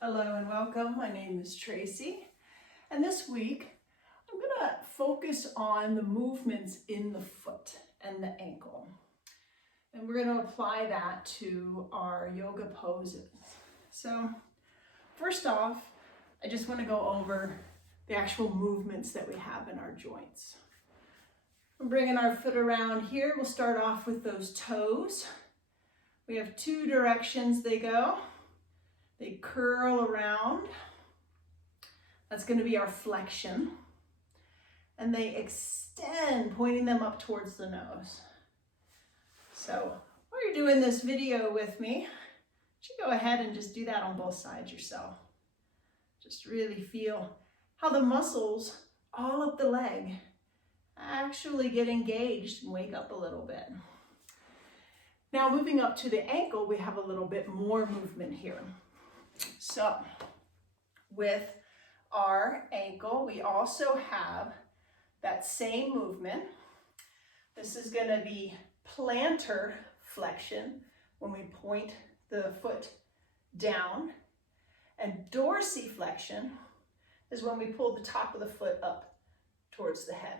Hello and welcome. My name is Tracy, and this week I'm going to focus on the movements in the foot and the ankle. And we're going to apply that to our yoga poses. So first off, I just want to go over the actual movements that we have in our joints. We're bringing our foot around here. We'll start off with those toes. We have two directions they go. They curl around. That's going to be our flexion. And they extend, pointing them up towards the nose. So while you're doing this video with me, you should go ahead and just do that on both sides yourself. Just really feel how the muscles all up the leg actually get engaged and wake up a little bit. Now moving up to the ankle, we have a little bit more movement here. So with our ankle, we also have that same movement. This is going to be plantar flexion when we point the foot down, and dorsiflexion is when we pull the top of the foot up towards the head.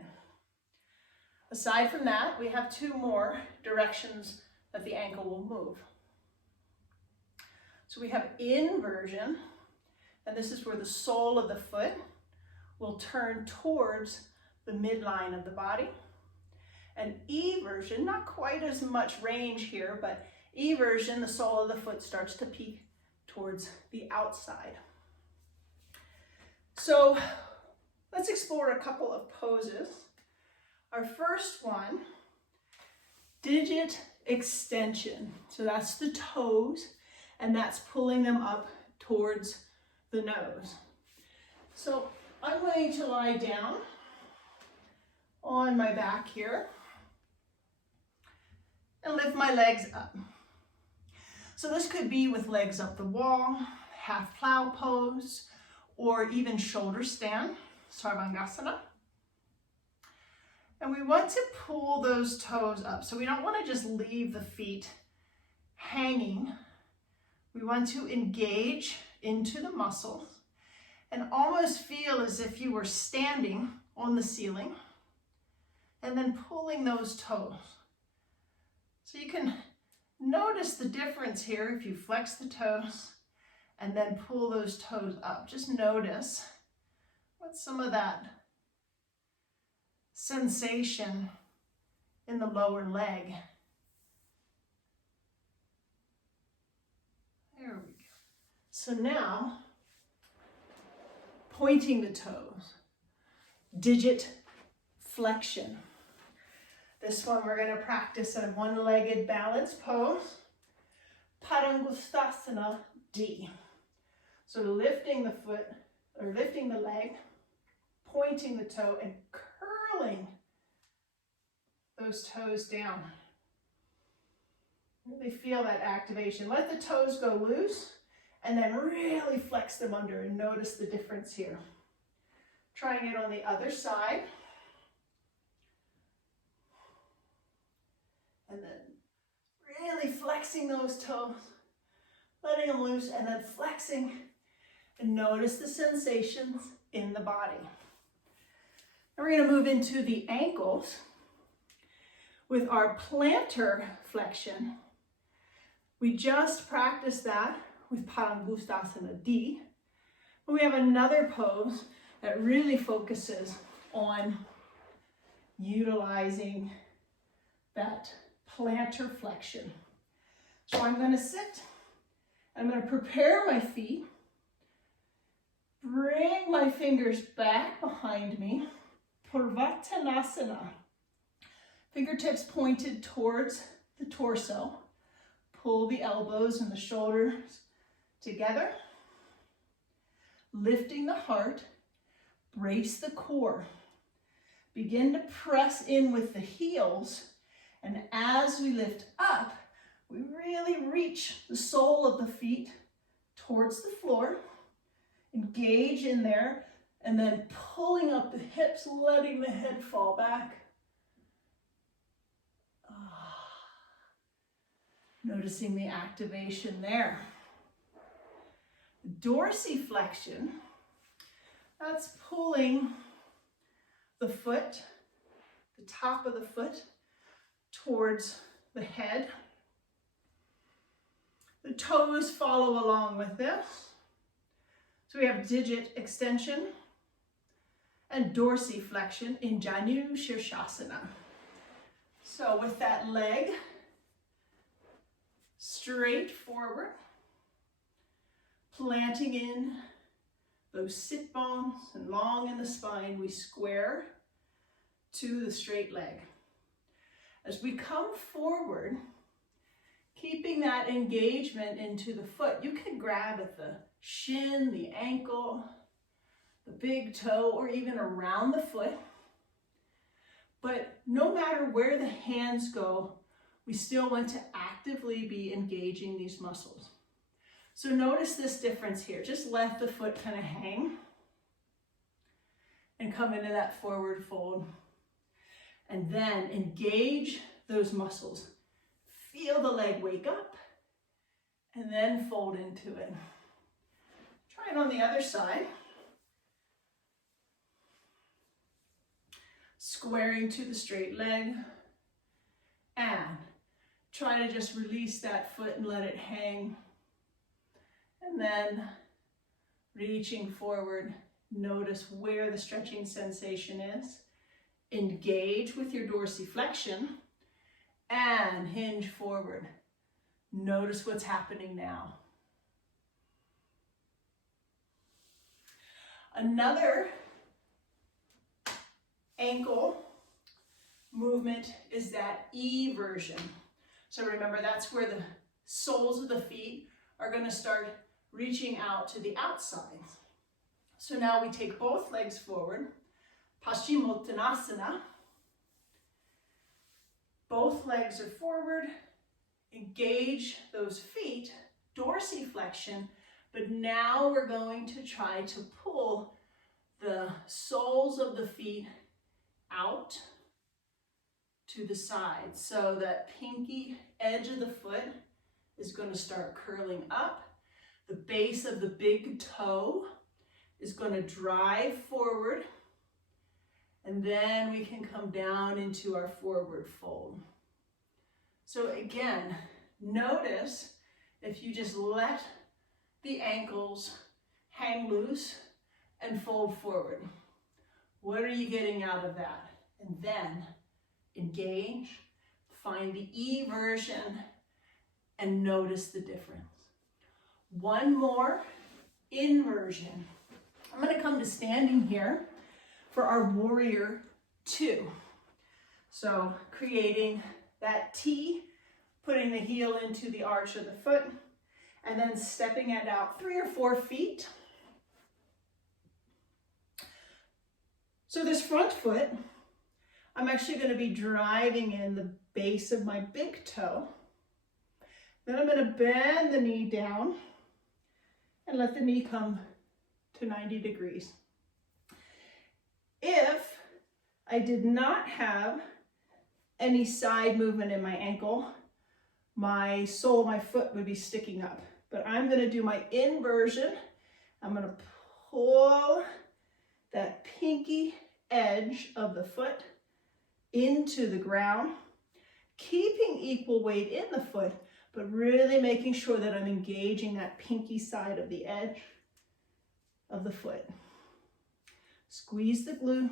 Aside from that, we have two more directions that the ankle will move. So we have inversion, and this is where the sole of the foot will turn towards the midline of the body. And eversion, not quite as much range here, but eversion, the sole of the foot starts to peek towards the outside. So let's explore a couple of poses. Our first one, digit extension. So that's the toes, and that's pulling them up towards the nose. So I'm going to lie down on my back here and lift my legs up. So this could be with legs up the wall, half plow pose, or even shoulder stand, Sarvangasana. And we want to pull those toes up. So we don't want to just leave the feet hanging. We want to engage into the muscles and almost feel as if you were standing on the ceiling and then pulling those toes. So you can notice the difference here if you flex the toes and then pull those toes up. Just notice what's some of that sensation in the lower leg. There we go. So now, pointing the toes, digit flexion. This one we're going to practice in a one-legged balance pose, Padangustasana D. So lifting the foot, or lifting the leg, pointing the toe, and curling those toes down. Really feel that activation. Let the toes go loose and then really flex them under and notice the difference here. Trying it on the other side. And then really flexing those toes, letting them loose and then flexing, and notice the sensations in the body. Now we're going to move into the ankles with our plantar flexion. We just practiced that with Padangustasana D. But we have another pose that really focuses on utilizing that plantar flexion. So I'm going to sit, I'm going to prepare my feet, bring my fingers back behind me, Purvattanasana. Fingertips pointed towards the torso. Pull the elbows and the shoulders together. Lifting the heart. Brace the core. Begin to press in with the heels. And as we lift up, we really reach the sole of the feet towards the floor. Engage in there. And then pulling up the hips, letting the head fall back. Noticing the activation there. Dorsiflexion, that's pulling the foot, the top of the foot, towards the head. The toes follow along with this. So we have digit extension and dorsiflexion in Janu Shirshasana. So with that leg straight forward, planting in those sit bones and long in the spine, we square to the straight leg. As we come forward, keeping that engagement into the foot, you can grab at the shin, the ankle, the big toe, or even around the foot. But no matter where the hands go, we still want to actively be engaging these muscles. So notice this difference here. Just let the foot kind of hang and come into that forward fold. And then engage those muscles. Feel the leg wake up and then fold into it. Try it on the other side. Squaring to the straight leg, and try to just release that foot and let it hang. And then reaching forward, notice where the stretching sensation is. Engage with your dorsiflexion and hinge forward. Notice what's happening now. Another ankle movement is that eversion. So remember, that's where the soles of the feet are going to start reaching out to the outside. So now we take both legs forward, Paschimottanasana. Both legs are forward, engage those feet, dorsiflexion, but now we're going to try to pull the soles of the feet out to the side. So that pinky edge of the foot is going to start curling up. The base of the big toe is going to drive forward. And then we can come down into our forward fold. So again, notice if you just let the ankles hang loose and fold forward. What are you getting out of that? And then engage, find the eversion, and notice the difference. One more, inversion. I'm going to come to standing here for our warrior 2. So creating that T, putting the heel into the arch of the foot, and then stepping it out 3 or 4 feet. So this front foot, I'm actually going to be driving in the base of my big toe. Then I'm going to bend the knee down and let the knee come to 90 degrees. If I did not have any side movement in my ankle, my sole of my foot would be sticking up. But I'm going to do my inversion. I'm going to pull that pinky edge of the foot into the ground, keeping equal weight in the foot, but really making sure that I'm engaging that pinky side of the edge of the foot. Squeeze the glutes,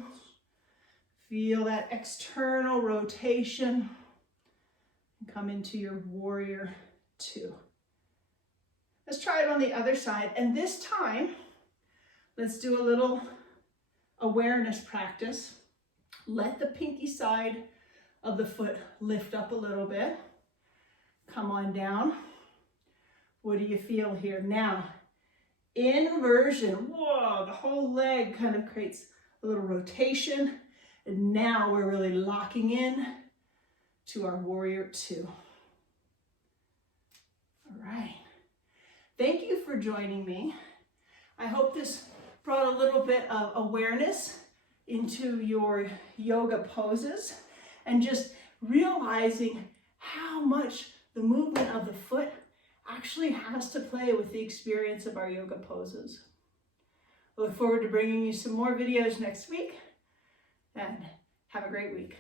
feel that external rotation, and come into your warrior 2. Let's try it on the other side, and this time, let's do a little awareness practice. Let the pinky side of the foot lift up a little bit. Come on down. What do you feel here? Now, inversion. Whoa, the whole leg kind of creates a little rotation. And now we're really locking in to our warrior 2. All right. Thank you for joining me. I hope this brought a little bit of awareness into your yoga poses and just realizing how much the movement of the foot actually has to play with the experience of our yoga poses. I look forward to bringing you some more videos next week, and have a great week.